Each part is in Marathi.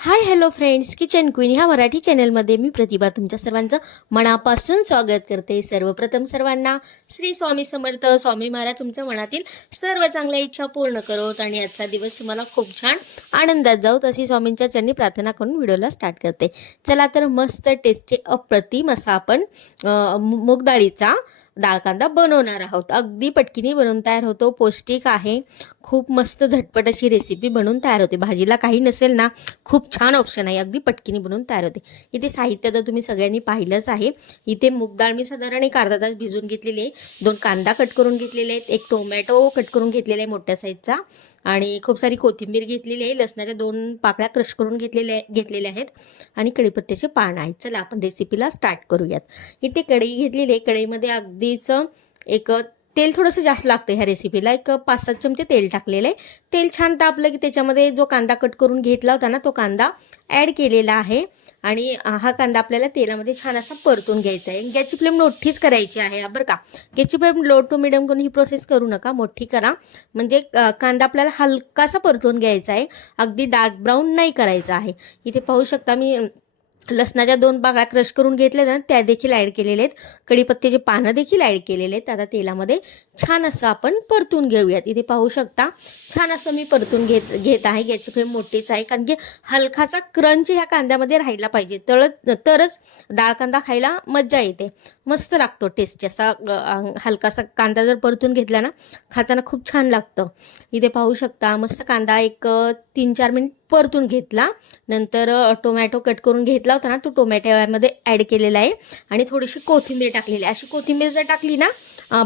Hi hello friends kitchen queen ह्या मराठी चॅनलमध्ये मी प्रतिभा तुमच्या सर्वांचं मनापासून स्वागत करते. सर्वप्रथम सर्वांना श्री स्वामी समर्थ स्वामी महाराज तुमच्या मनातील सर्व चांगल्या इच्छा पूर्ण करोत आणि आजचा दिवस तुम्हाला खूप छान आनंदात जाऊ तशी स्वामींच्या चरणी प्रार्थना करून व्हिडिओला स्टार्ट करते. चला तर मस्त टेस्टी अप्रतिम असा आपण अं, मु- मूग डाळीचा डाळ कांदा बनवणार आहोत. अगदी पटकीने बनवून तयार होतो. पौष्टिक आहे. खूप मस्त झटपट अशी रेसिपी बनवून तयार होते. भाजीला काही नसेल ना खूप छान ऑप्शन आहे. अगदी पटकीने बनवून तयार होते. इथे साहित्य तर तुम्ही सगळ्यांनी पाहिलंच आहे. इथे मूगडाळ मी साधारण एक अर्धा तास भिजून घेतलेली आहे. दोन कांदा कट करून घेतलेले आहेत. एक टोमॅटो कट करून घेतलेला आहे मोठ्या साईजचा आणि खूप सारी कोथिंबीर घेतलेली आहे. लसणाच्या दोन पाकळ्या क्रश करून घेतलेल्या घेतलेल्या आहेत. आणि कढीपत्त्याचे पान आहेत चला आपण रेसिपीला स्टार्ट करूयात. इथे कढई घेतलेली आहे. कढईमध्ये अगदीच एक तेल थोडंसं जास्त लागतं ह्या रेसिपीला एक पाच सात चमचे तेल टाकलेलं आहे. तेल छान तापलं की त्याच्यामध्ये जो कांदा कट करून घेतला होता ना तो कांदा ॲड केलेला आहे. आणि हा कांदा आपल्याला तेलामध्ये छान असा परतून घ्यायचा आहे. गॅसची फ्लेम मोठीच करायची आहे बरं का. गॅसची फ्लेम लो टू मिडियम करून ही प्रोसेस करू नका मोठी करा. म्हणजे कांदा आपल्याला हलकासा परतून घ्यायचा आहे. अगदी डार्क ब्राऊन नाही करायचा आहे. इथे पाहू शकता मी लसणाच्या दोन बागळ्या क्रश करून घेतल्या ना त्या देखील ॲड केलेल्या आहेत. कढीपत्त्याचे पानं देखील ॲड केलेले आहेत. आता तेलामध्ये छान असं आपण परतून घेऊयात. इथे पाहू शकता छान असं मी परतून घेत घेत आहे. याची फ्लेम मोठीच आहे. कारण की हलकाचा क्रंच ह्या कांद्यामध्ये राहिला पाहिजे. तळ तरच डाळ कांदा खायला मज्जा येते. मस्त लागतो टेस्ट असा हलकासा कांदा जर परतून घेतला ना खाताना खूप छान लागतं. इथे पाहू शकता मस्त कांदा एक तीन चार मिनिट परतून घेतला. नंतर टोमॅटो कट करून घेतला होता ना तो टोमॅटोमध्ये ॲड केलेला आहे. आणि थोडीशी कोथिंबीर टाकलेली आहे. अशी कोथिंबीर जर टाकली ना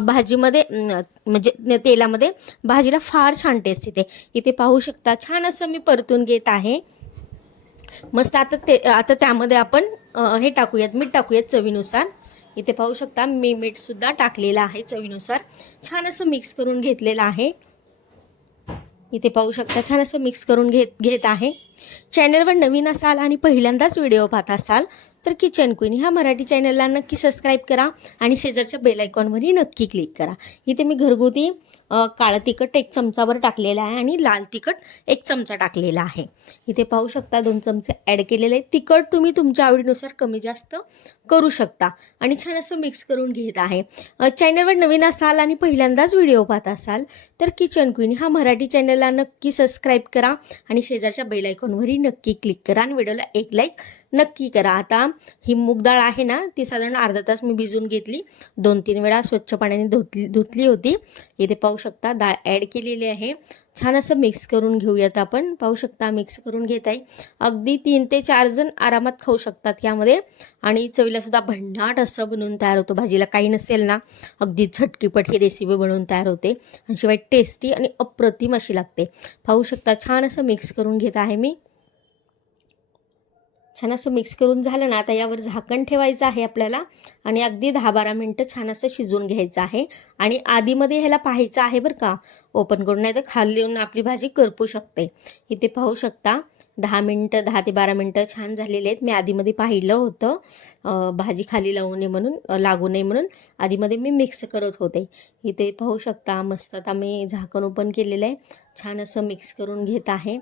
भाजीमध्ये म्हणजे तेलामध्ये भाजीला फार छान टेस्ट येते. इथे पाहू शकता छान असं मी परतून घेत आहे. मस्त आता ते आता त्यामध्ये आपण हे टाकूयात मीठ टाकूयात चवीनुसार. इथे पाहू शकता मी मीठसुद्धा टाकलेलं आहे चवीनुसार. छान असं मिक्स करून घेतलेलं आहे. इथे पाहू शकता छान असं मिक्स करून घेत घेत आहे. चॅनलवर नवीन असाल आणि पहिल्यांदाच व्हिडिओ पाहत असाल तर किचन क्वीन ह्या मराठी चॅनलला नक्की सबस्क्राईब करा आणि शेजारच्या बेल आयकॉनवरही नक्की क्लिक करा. इथे मी घरगुती काळं तिखट एक चमचावर टाकलेलं आहे आणि लाल तिखट एक चमचा टाकलेला आहे. इथे पाहू शकता दोन चमचे ॲड केलेले आहेत. तिखट तुम्ही तुमच्या आवडीनुसार कमी जास्त करू शकता. आणि छान असं मिक्स करून घेत आहे. चॅनलवर नवीन असाल आणि पहिल्यांदाच व्हिडिओ पाहत असाल तर किचन क्वीन हा मराठी चॅनलला नक्की सबस्क्राईब करा आणि शेजारच्या बेल आयकॉनवरही नक्की क्लिक करा आणि व्हिडिओला एक लाईक नक्की करा. आता ही मूग डाळ आहे ना ती साधारण अर्धा तास मी भिजून घेतली. दोन तीन वेळा स्वच्छ पाण्याने धुतली धुतली होती. इथे पाहू शकता. डाळ ॲड केलेली आहे. छान असं मिक्स करून घेऊयात आपण. पाहू शकता मिक्स करून घेत आहे. अगदी तीन ते चार जण आरामात खाऊ शकतात यामध्ये. आणि चवीला सुद्धा भन्नाट असं बनवून तयार होतो. भाजीला काही नसेल ना अगदी झटकीपट ही रेसिपी बनवून तयार होते. आणि शिवाय टेस्टी आणि अप्रतिम अशी लागते. पाहू शकता छान असं मिक्स करून घेत आहे मी. छान असं मिक्स करून झालं ना आता यावर झाकण ठेवायचं आहे आपल्याला. आणि अगदी दहा बारा मिनटं छान असं शिजवून घ्यायचं आहे. आणि आधीमध्ये ह्याला पाहायचं आहे बरं का. ओपन करून नाही तर खाली येऊन आपली भाजी करपू शकते. इथे पाहू शकता दहा मिनटं दहा ते बारा मिनटं छान झालेले आहेत. मी आधीमध्ये पाहिलं होतं. भाजी खाली लावू नये म्हणून लागू नये म्हणून आधीमध्ये मी मिक्स करत होते. इथे पाहू शकता मस्त आता मी झाकण ओपन केलेलं आहे. छान असं मिक्स करून घेत आहे.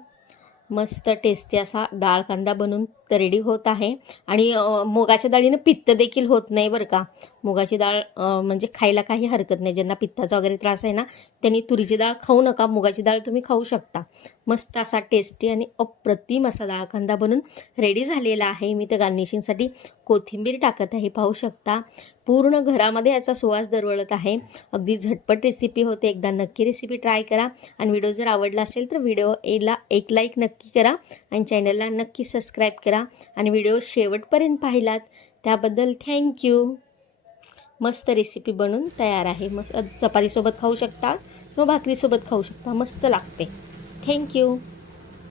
मस्त टेस्टी असा डाळ कांदा बनून रेडी होत आहे. आणि मुगाच्या डाळीनं पित्त देखील होत नाही बरं का. मुगाची डाळ म्हणजे खायला काही हरकत नाही. ज्यांना पित्ताचा वगैरे त्रास आहे ना त्यांनी तुरीची डाळ खाऊ नका. मुगाची डाळ तुम्ही खाऊ शकता. मस्त असा टेस्टी आणि अप्रतिम असा डाळ कांदा बनून रेडी झालेला आहे. मी त्या गार्निशिंगसाठी कोथिंबीर टाकत आहे. पाहू शकता पूर्ण घरामध्ये याचा सुवास दरवळत आहे. अगदी झटपट रेसिपी होते. एकदा नक्की रेसिपी ट्राय करा आणि व्हिडिओ जर आवडला असेल तर व्हिडिओ एला एक लाईक नक्की करा आणि चॅनलला नक्की सबस्क्राईब करा आणि व्हिडिओ शेवटपर्यंत पाहिलात त्याबद्दल थँक्यू मस्त रेसिपी बनून तयार आहे. मस्त चपातीसोबत खाऊ शकता किंवा भाकरीसोबत खाऊ शकता. मस्त लागते. थँक्यू